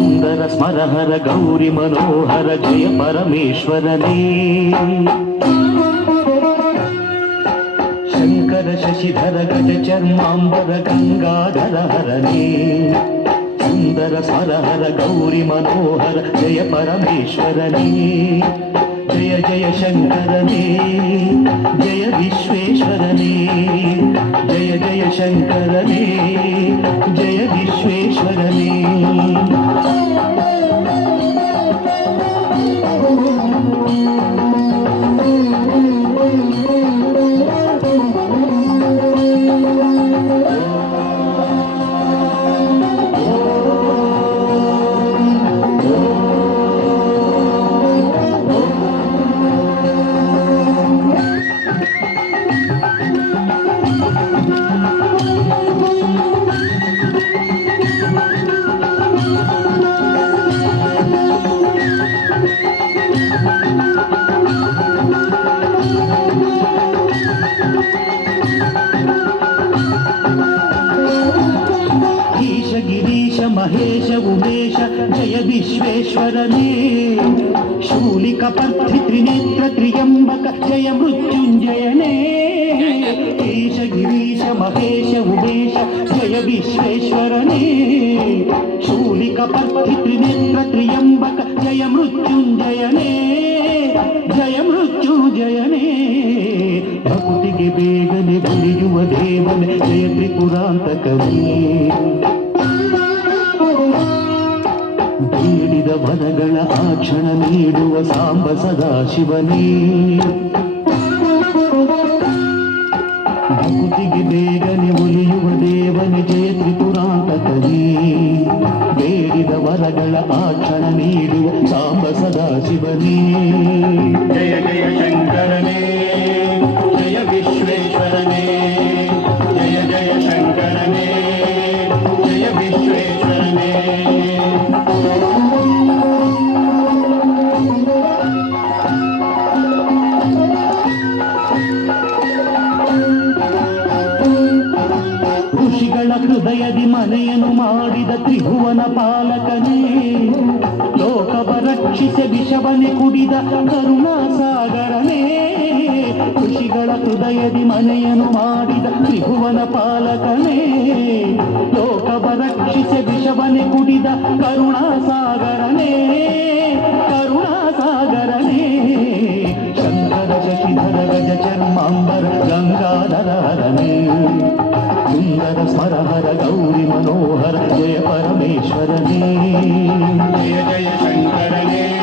ಸುಂದರ ಸ್ಮರಹರ ಗೌರಿ ಮನೋಹರ ಜಯ ಪರಮೇಶ್ವರನೇ. ಶಂಕರ ಶಶಿಧರ ಗಜ ಚರ್ಮಾಂಬರ ಗಂಗಾಧರ ಹರನೇ. ಸುಂದರ ಸ್ಮರಹರ ಗೌರಿ ಮನೋಹರ ಜಯ ಪರಮೇಶ್ವರನೇ. ಜಯ ಜಯ ಶಂಕರನೇ ಜಯ ವಿಶ್ವೇಶ್ವರನೇ. ಜಯ ಜಯ ಶಂಕರನೇ ಜಯ ವಿಶ್ವೇಶ್ವರನೇ. ಗಿರೀಶ ಮಹೇಶ ಉಮೇಶ ಜಯ ವಿಶ್ವೇಶ್ವರನೇ. ಶೂಲಿಕ ಪರ್ಥಿ ತ್ರಿನೇತ್ರ ತ್ರಿಯಂಬಕ ಜಯ ಮೃತ್ಯುಂಜಯನೇ. ಈಶ ಗಿರೀಶ ಮಹೇಶ ಉಮೇಶ ಜಯ ವಿಶ್ವೇಶ್ವರನೇ. ಶೂಲಿಕ ಪರ್ಥಿ ತ್ರಿನೇತ್ರ ತ್ರಿಯಂಬಕ ಜಯ ಮೃತ್ಯುಂಜಯನೇ. ಜಯ ಮೃತ್ಯುಂಜಯನೇ. ಭಕ್ತಿಗೆ ಬೇಗನೆ ಬಲಿಯುವ ದೇವನೇ ಜಯ ತ್ರಿಪುರಾಂತಕನೇ. ಬೇಡಿದ ವರಗಳ ಆ ಕ್ಷಣ ನೀಡುವ ಸಾಂಬ ಸದಾಶಿವನೇ. ಭಕ್ತಿಗೆ ಬೇಗನೆ ಒಲಿಯುವ ದೇವನೇ ಜಯ ತ್ರಿಪುರಾಂತಕನೇ. ಬೇಡಿದ ವರಗಳ ಆ ಕ್ಷಣ ನೀಡುವ ಸಾಂಬ ಸದಾಶಿವನೇ. ಜಯ ಜಯ ಶಂಕರನೇ ಜಯ ವಿಶ್ವೇಶ್ವರನೇ. ಜಯ ಜಯ ಶಂಕರನೇ ಜಯ ವಿಶ್ವೇಶ್ವರನೇ. ಋಷಿಗಳ ಹೃದಯದಿ ಮನೆಯನ್ನು ಮಾಡಿದ ತ್ರಿಭುವನ ಪಾಲಕನೇ. ಲೋಕವ ರಕ್ಷಿಸಿ ವಿಷವನೆ ಕುಡಿದ ಕರುಣಾ ಸಾಗರನೇ. ಋಷಿಗಳ ಹೃದಯದಿ ಮನೆಯನ್ನು ಮಾಡಿದ ತ್ರಿಭುವನ ಪಾಲಕನೇ. ಲೋಕವ ರಕ್ಷಿಸಿ ವಿಷವನೆ ಕುಡಿದ ಕರುಣಾ ಸಾಗರನೇ. ಕರುಣಾ ಸಾಗರನೇ. ಶಂಕರ ಶಶಿಧರ ಗಜ ಚರ್ಮಾಂಬರ ಗಂಗಾಧರ ಹರನೇ. ಸುಂದರ ಸ್ಮರಹರ ಗೌರಿ ಮನೋಹರ ಜಯ ಪರಮೇಶ್ವರನೇ. ಜಯ ಜಯ ಶಂಕರನೇ